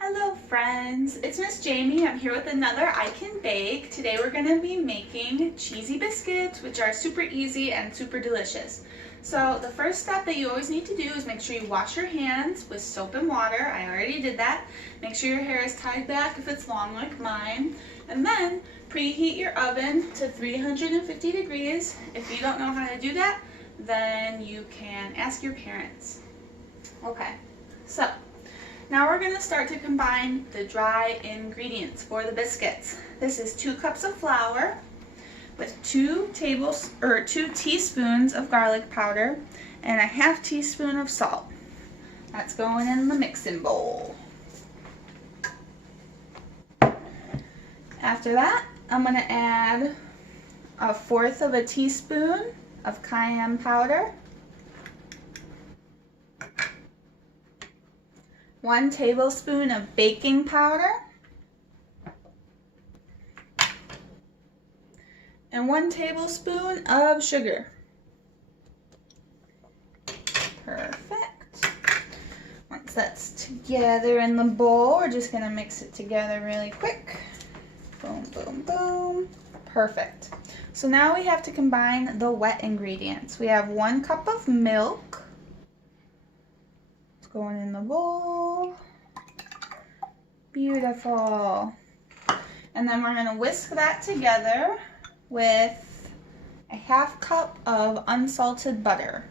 Hello friends, it's Miss Jamie. I'm here with another I Can Bake. Today we're going to be making cheesy biscuits, which are super easy and super delicious. So the first step that you always need to do is make sure you wash your hands with soap and water. I already did that. Make sure your hair is tied back if it's long like mine. And then preheat your oven to 350 degrees. If you don't know how to do that, then you can ask your parents. Okay, so now we're going to start to combine the dry ingredients for the biscuits. This is 2 cups of flour with 2 teaspoons of garlic powder and a ½ teaspoon of salt. That's going in the mixing bowl. After that, I'm going to add 1/4 teaspoon of cayenne powder, 1 tablespoon of baking powder, and 1 tablespoon of sugar. Perfect. Once that's together in the bowl, we're just going to mix it together really quick. Boom, boom, boom. Perfect. So now we have to combine the wet ingredients. We have 1 cup of milk. Going in the bowl. Beautiful. And then we're going to whisk that together with a ½ cup of unsalted butter.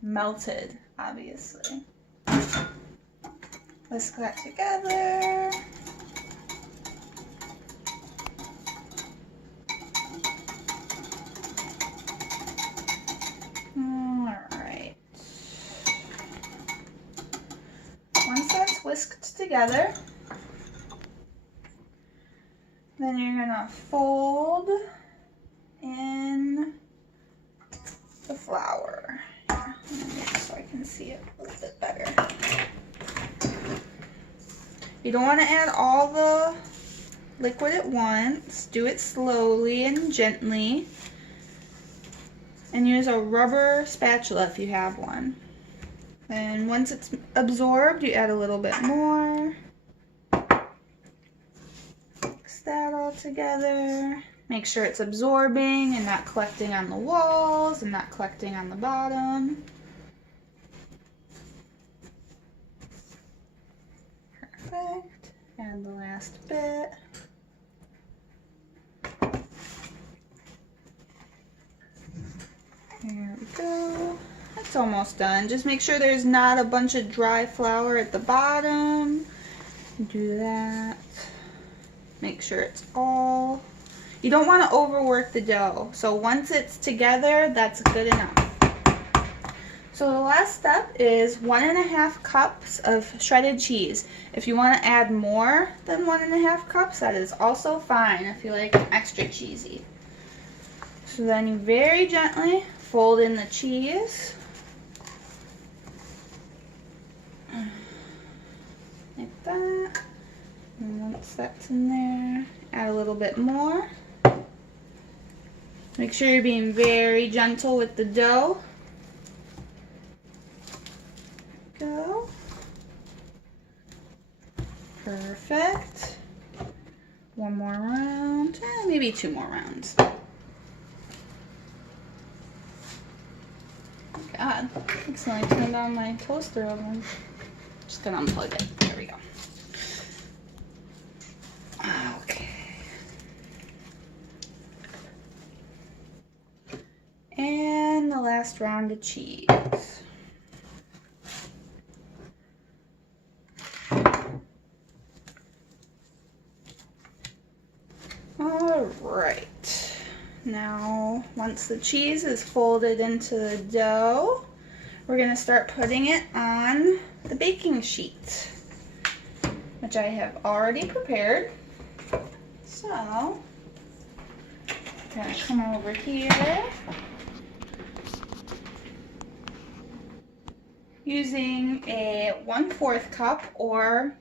Melted, obviously. Whisk that together. Once that's whisked together, then you're going to fold in the flour. Here, so I can see it a little bit better. You don't want to add all the liquid at once. Do it slowly and gently. And use a rubber spatula if you have one. And once it's absorbed, you add a little bit more. Mix that all together. Make sure it's absorbing and not collecting on the walls and not collecting on the bottom. Perfect. Add the last bit. There we go. It's almost done. Just make sure there's not a bunch of dry flour at the bottom. Do that. Make sure it's all. You don't want to overwork the dough. So once it's together, that's good enough. So the last step is 1½ cups of shredded cheese. If you want to add more than 1½ cups, that is also fine if you like extra cheesy. So then you very gently fold in the cheese. Like that. And once that's in there, add a little bit more. Make sure you're being very gentle with the dough. Go. Perfect. 1 more round, maybe 2 more rounds. God, accidentally turned on my toaster oven. Just gonna unplug it. There we go. Okay. And the last round of cheese. All right. Now, once the cheese is folded into the dough, we're going to start putting it on the baking sheet, which I have already prepared. So, I'm going to come over here. Using a 1/4 cup, or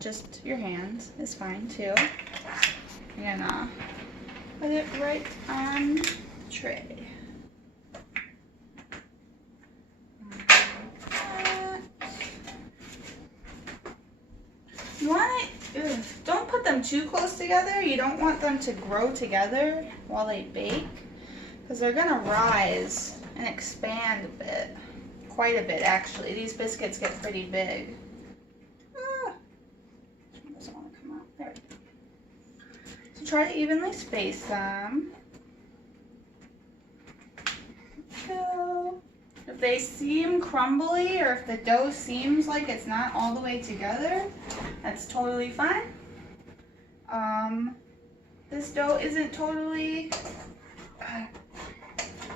just your hands is fine too. You're gonna put it right on the tray. Like that. put them too close together. You don't want them to grow together while they bake, because they're gonna rise and expand a bit. Quite a bit, actually. These biscuits get pretty big. Doesn't want to come out. There we go. So try to evenly space them. Go. If they seem crumbly, or if the dough seems like it's not all the way together, that's totally fine. This dough isn't totally,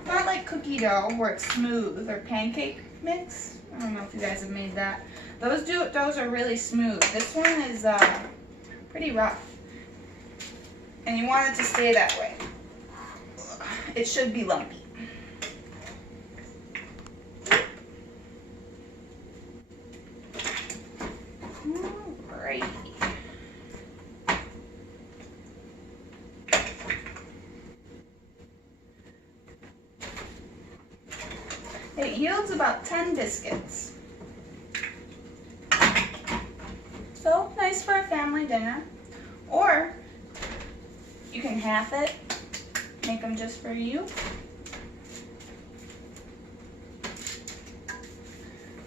not like cookie dough where it's smooth, or pancake mix. I don't know if you guys have made that. Those doughs are really smooth. This one is pretty rough, and you want it to stay that way. It should be lumpy. Alright. It yields about 10 biscuits. So nice for a family dinner. Or you can half it, make them just for you.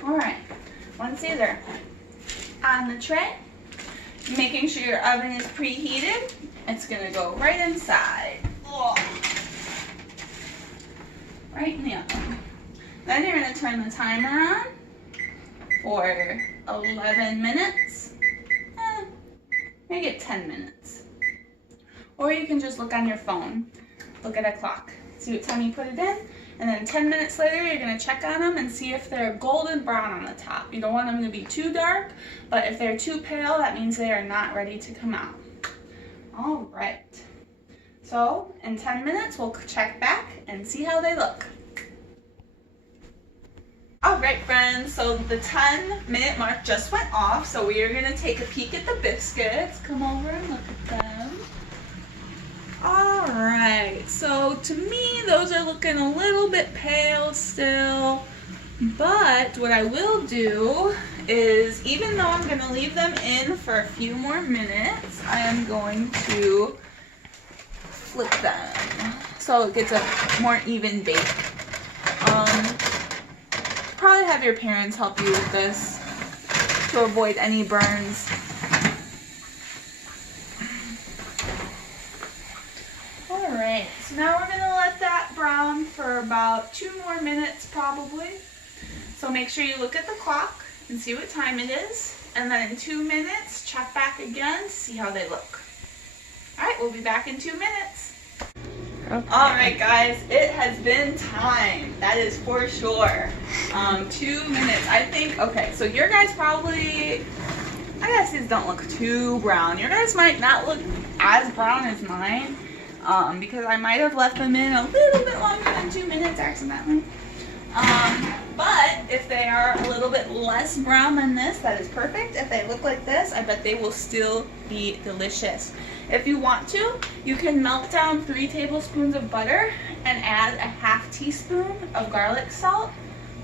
Alright, once these are on the tray, making sure your oven is preheated, it's gonna go right inside. Right in the oven. Then you're going to turn the timer on for 11 minutes. Make it 10 minutes. Or you can just look on your phone. Look at a clock. See what time you put it in. And then 10 minutes later, you're going to check on them and see if they're golden brown on the top. You don't want them to be too dark, but if they're too pale, that means they are not ready to come out. All right. So in 10 minutes, we'll check back and see how they look. Alright friends, so the 10-minute mark just went off, so we are going to take a peek at the biscuits. Come over and look at them. Alright, so to me those are looking a little bit pale still, but what I will do is, even though I'm going to leave them in for a few more minutes, I am going to flip them so it gets a more even bake. Probably have your parents help you with this to avoid any burns. Alright, so now we're going to let that brown for about 2 more minutes probably. So make sure you look at the clock and see what time it is. And then in 2 minutes, check back again to see how they look. Alright, we'll be back in 2 minutes. Okay. Alright guys, it has been time. That is for sure. 2 minutes. I think, okay, so your guys probably, I guess these don't look too brown. Your guys might not look as brown as mine, because I might have left them in a little bit longer than 2 minutes accidentally. But if they are a little bit less brown than this, that is perfect. If they look like this, I bet they will still be delicious. If you want to, you can melt down 3 tablespoons of butter and add a ½ teaspoon of garlic salt,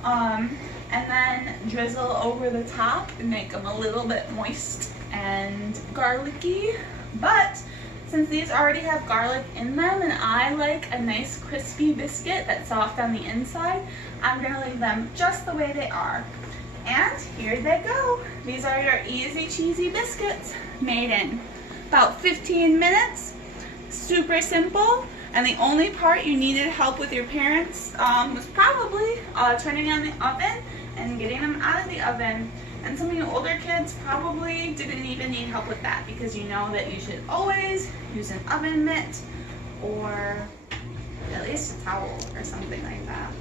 and then drizzle over the top and make them a little bit moist and garlicky. But since these already have garlic in them and I like a nice crispy biscuit that's soft on the inside, I'm going to leave them just the way they are. And here they go. These are your easy cheesy biscuits made in about 15 minutes. Super simple. And the only part you needed help with your parents was probably turning on the oven and getting them out of the oven. And some of you older kids probably didn't even need help with that, because you know that you should always use an oven mitt or at least a towel or something like that.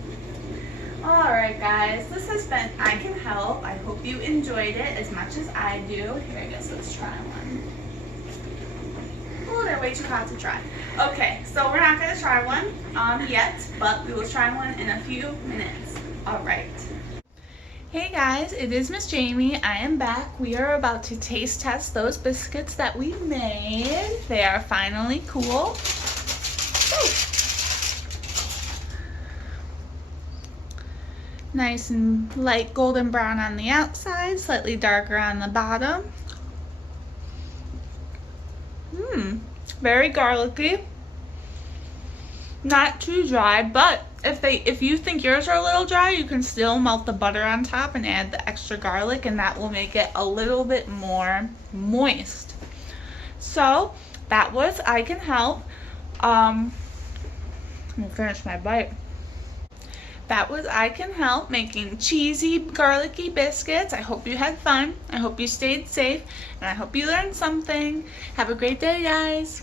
Alright guys, this has been I Can Help. I hope you enjoyed it as much as I do. Here, I guess let's try one. Oh, they're way too hot to try. Okay, so we're not going to try one yet, but we will try one in a few minutes. Alright. Hey guys, it is Miss Jamie. I am back. We are about to taste test those biscuits that we made. They are finally cool. Ooh. Nice and light golden brown on the outside, slightly darker on the bottom. Very garlicky. Not too dry, but if you think yours are a little dry, you can still melt the butter on top and add the extra garlic, and that will make it a little bit more moist. So that was I Can Help. I'm gonna finish my bite. That was I Can Help making cheesy, garlicky biscuits. I hope you had fun. I hope you stayed safe, and I hope you learned something. Have a great day, guys.